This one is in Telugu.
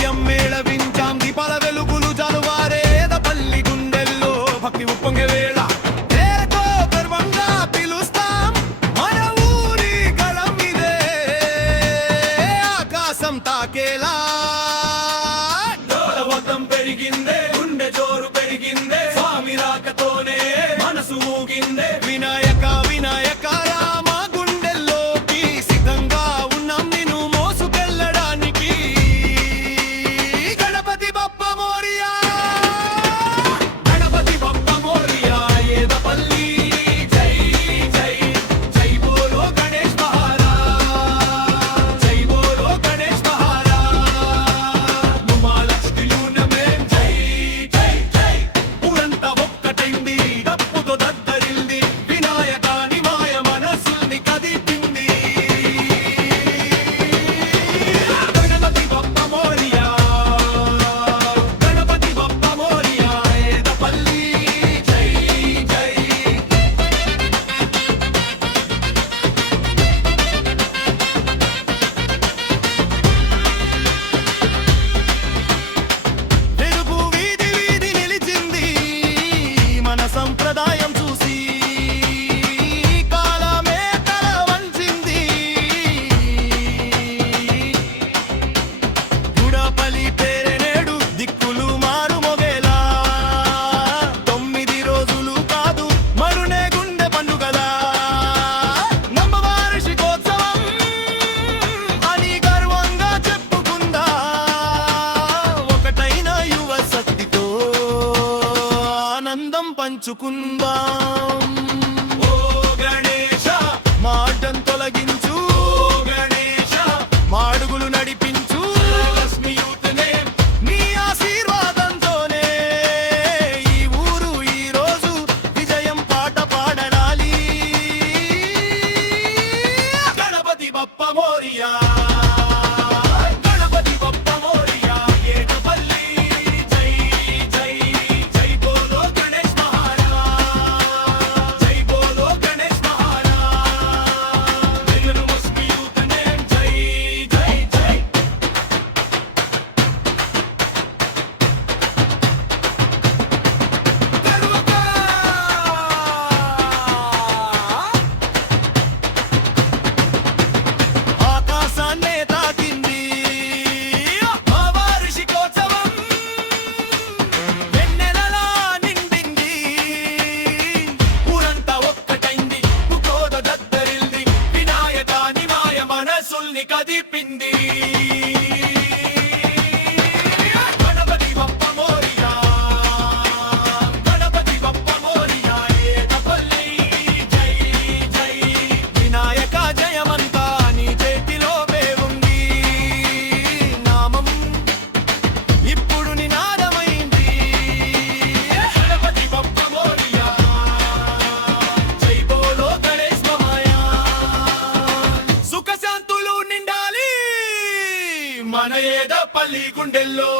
వాద్యం మేళవించాం దీపాల వెలుగులు జాలువారే ఏదపల్లి గుండెల్లో భక్తి ఉప్పొంగే వేళ పేరుతో గర్వంగా పిలుస్తాం మన ఊరి గళం ఇదే ఆకాశం తాకేలా డోలవతం పెరిగిందే గుండె జోరు పెరిగిందే స్వామి రాకతోనే మనసు ఊగిందే వినాయక వినాయక రామ గుండెల్లోకి సిద్ధంగా ఉన్నాం నిన్ను మోసుకెళ్ళడానికి గణపతి బప్ప మోరియా గణపతి బప్ప మోరియా ఏదపల్లి జై జై జై బోలో గణేష్ మహారాజ్ జై బోలో గణేష్ మహారాజ్ ఉమాలక్ష్మిలు నమేం జై జై జై ఊరంతా ఒక్కటైంది డప్పుతో దద్దరిల్ది వినాయకాని మాయ మనసుల్ని కదిపింది గణపతి బప్ప మోరియా గణపతి బప్ప మోరియా ఏదపల్లి జై జై తెలుగు వీధి వీధి నిలిచింది మన సంప్రదాయం చూసి కాలమే తల వంచింది గుడపల్లి పేరే నేడు దిక్కులు మారు మొగేలా 9 రోజులు కాదు మరునే గుండె పండుగలా నంబవార్షికోత్సవం అని గర్వంగా చెప్పుకుందా ఒకటైన యువ శక్తితో ఆనందం పంచుకుందాం ఓ గణేశ మాటం తొలగించు ఓ గణేశ మాడుగులు నడిపించు లక్ష్మి యూత్నే నీ ఆశీర్వాదంతోనే ఈ ఊరు ఈ రోజు విజయం పాట పాడాలి గణపతి బప్ప మోరియా గణపతి బప్ప మోరియా ఏకపల్లి జై జై జై బోలో గణేష్ మహారాజ్ జై బోలో గణేష్ మహారాజ్ వెలుగు ముస్మి యూత్నే జై జై జై గర్వగా ఆకాశాన్నే తాకింది మా వార్షికోత్సవం వెన్నెలలా నిండింది ఊరంతా ఒక్కటైంది ముకోద దద్దరిల్ది వినాయకాని మాయ మనసుల్ని కదిపింది గణపతి బప్ప మోరియా గణపతి బప్ప మోరియా ఏకపల్లి జై జై వినాయక జయమంతా నీ చేతిలో ఉంది నామం ఇప్పుడు నినాదమైంది గణపతి బప్ప మోరియా జై బోలో గణేష్ మహాయా సుఖశాంతులు నిండాలి మన ఏదపల్లి గుండెల్లో